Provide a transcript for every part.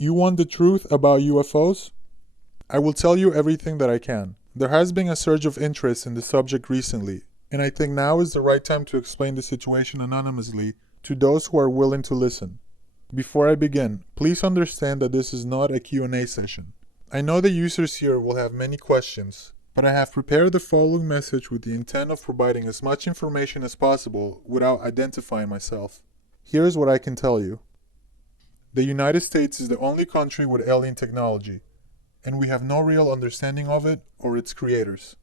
You want the truth about UFOs? I will tell you everything that I can. There has been a surge of interest in the subject recently, and I think now is the right time to explain the situation anonymously to those who are willing to listen. Before I begin, please understand that this is not a Q&A session. I know the users here will have many questions, but I have prepared the following message with the intent of providing as much information as possible without identifying myself. Here's what I can tell you. The United States is the only country with alien technology, and we have no real understanding of it or its creators.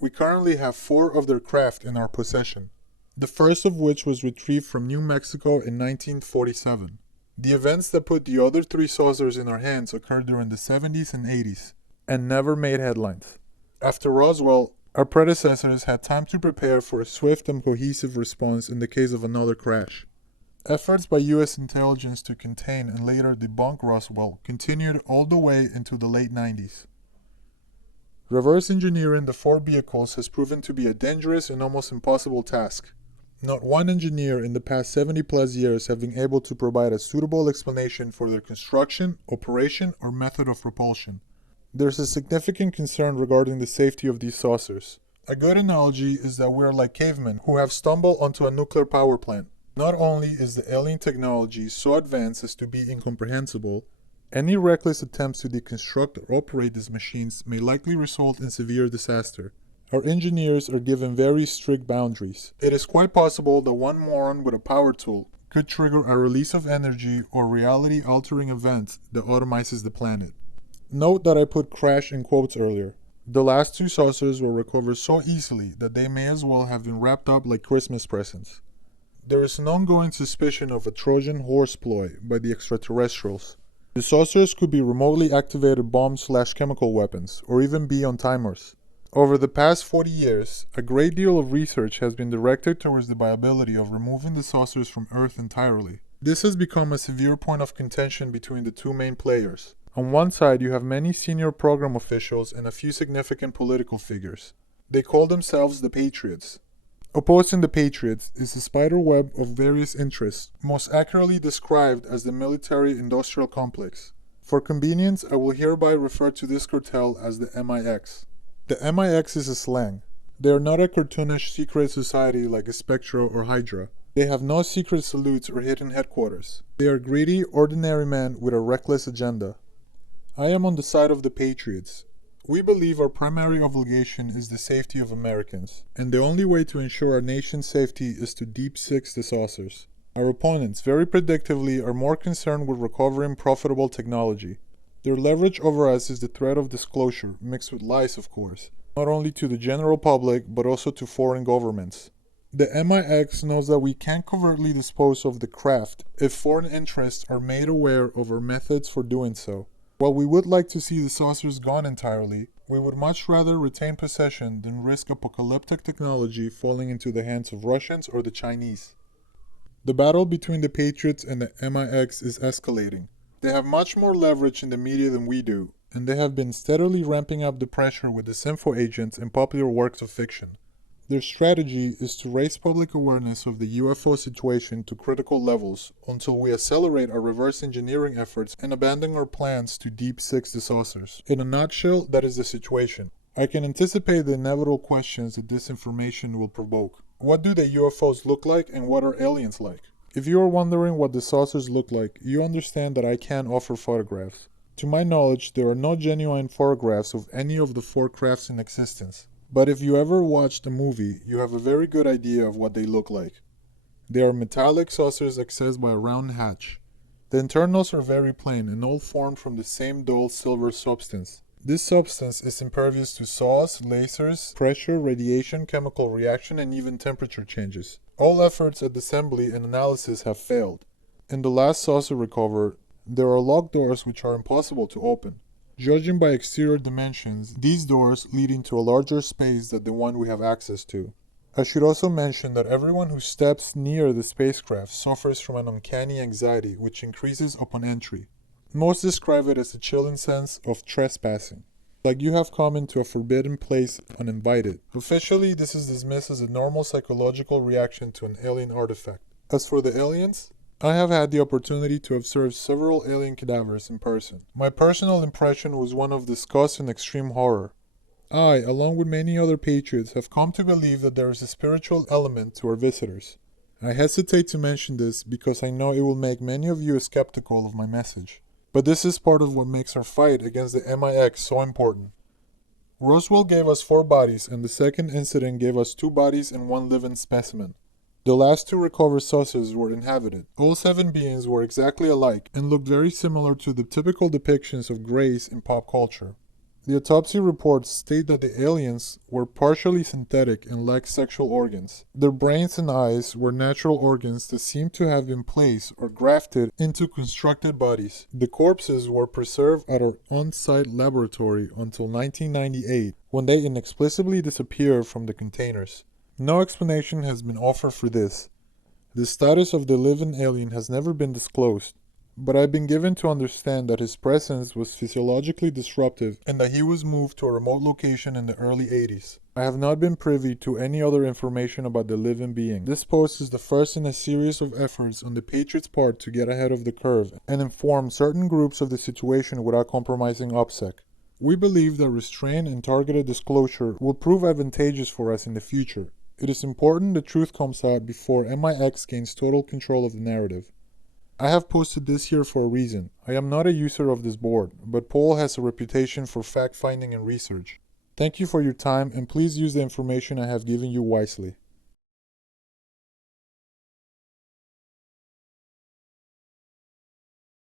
We currently have 4 of their craft in our possession, the first of which was retrieved from New Mexico in 1947. The events that put the other 3 saucers in our hands occurred during the 70s and 80s, and never made headlines. After Roswell, our predecessors had time to prepare for a swift and cohesive response in the case of another crash. Efforts by U.S. intelligence to contain and later debunk Roswell continued all the way into the late 90s. Reverse engineering the 4 vehicles has proven to be a dangerous and almost impossible task. Not one engineer in the past 70+ years have been able to provide a suitable explanation for their construction, operation, or method of propulsion. There's a significant concern regarding the safety of these saucers. A good analogy is that we are like cavemen who have stumbled onto a nuclear power plant. Not only is the alien technology so advanced as to be incomprehensible, any reckless attempts to deconstruct or operate these machines may likely result in severe disaster. Our engineers are given very strict boundaries. It is quite possible that one moron with a power tool could trigger a release of energy or reality-altering event that automizes the planet. Note that I put crash in quotes earlier. The last 2 saucers were recovered so easily that they may as well have been wrapped up like Christmas presents. There is an ongoing suspicion of a Trojan horse ploy by the extraterrestrials. The saucers could be remotely activated bomb/chemical weapons, or even be on timers. Over the past 40 years, a great deal of research has been directed towards the viability of removing the saucers from Earth entirely. This has become a severe point of contention between the 2 main players. On one side, you have many senior program officials and a few significant political figures. They call themselves the Patriots. Opposing the Patriots is a spider web of various interests, most accurately described as the military-industrial complex. For convenience, I will hereby refer to this cartel as the MIX. The MIX is a slang. They are not a cartoonish secret society like a Spectre or Hydra. They have no secret salutes or hidden headquarters. They are greedy, ordinary men with a reckless agenda. I am on the side of the Patriots. We believe our primary obligation is the safety of Americans, and the only way to ensure our nation's safety is to deep six the saucers. Our opponents, very predictably, are more concerned with recovering profitable technology. Their leverage over us is the threat of disclosure, mixed with lies, of course, not only to the general public, but also to foreign governments. The MIX knows that we can't covertly dispose of the craft if foreign interests are made aware of our methods for doing so. While we would like to see the saucers gone entirely, we would much rather retain possession than risk apocalyptic technology falling into the hands of Russians or the Chinese. The battle between the Patriots and the MIX is escalating. They have much more leverage in the media than we do, and they have been steadily ramping up the pressure with the sinful agents in popular works of fiction. Their strategy is to raise public awareness of the UFO situation to critical levels until we accelerate our reverse engineering efforts and abandon our plans to deep six the saucers. In a nutshell, that is the situation. I can anticipate the inevitable questions that this information will provoke. What do the UFOs look like, and what are aliens like? If you are wondering what the saucers look like, you understand that I can't offer photographs. To my knowledge, there are no genuine photographs of any of the 4 crafts in existence. But if you ever watched a movie, you have a very good idea of what they look like. They are metallic saucers accessed by a round hatch. The internals are very plain and all formed from the same dull silver substance. This substance is impervious to saws, lasers, pressure, radiation, chemical reaction, and even temperature changes. All efforts at assembly and analysis have failed. In the last saucer recovered, there are locked doors which are impossible to open. Judging by exterior dimensions, these doors lead into a larger space than the one we have access to. I should also mention that everyone who steps near the spacecraft suffers from an uncanny anxiety which increases upon entry. Most describe it as a chilling sense of trespassing, like you have come into a forbidden place uninvited. Officially, this is dismissed as a normal psychological reaction to an alien artifact. As for the aliens, I have had the opportunity to observe several alien cadavers in person. My personal impression was one of disgust and extreme horror. I, along with many other patriots, have come to believe that there is a spiritual element to our visitors. I hesitate to mention this because I know it will make many of you skeptical of my message. But this is part of what makes our fight against the MIX so important. Roswell gave us 4 bodies, and the second incident gave us 2 bodies and 1 living specimen. The last 2 recovered saucers were inhabited. All 7 beings were exactly alike and looked very similar to the typical depictions of grays in pop culture. The autopsy reports state that the aliens were partially synthetic and lacked sexual organs. Their brains and eyes were natural organs that seemed to have been placed or grafted into constructed bodies. The corpses were preserved at our on-site laboratory until 1998, when they inexplicably disappeared from the containers. No explanation has been offered for this. The status of the living alien has never been disclosed, but I've been given to understand that his presence was physiologically disruptive and that he was moved to a remote location in the early 80s. I have not been privy to any other information about the living being. This post is the first in a series of efforts on the Patriots' part to get ahead of the curve and inform certain groups of the situation without compromising OPSEC. We believe that restrained and targeted disclosure will prove advantageous for us in the future. It is important the truth comes out before MIX gains total control of the narrative. I have posted this here for a reason. I am not a user of this board, but Paul has a reputation for fact-finding and research. Thank you for your time, and please use the information I have given you wisely.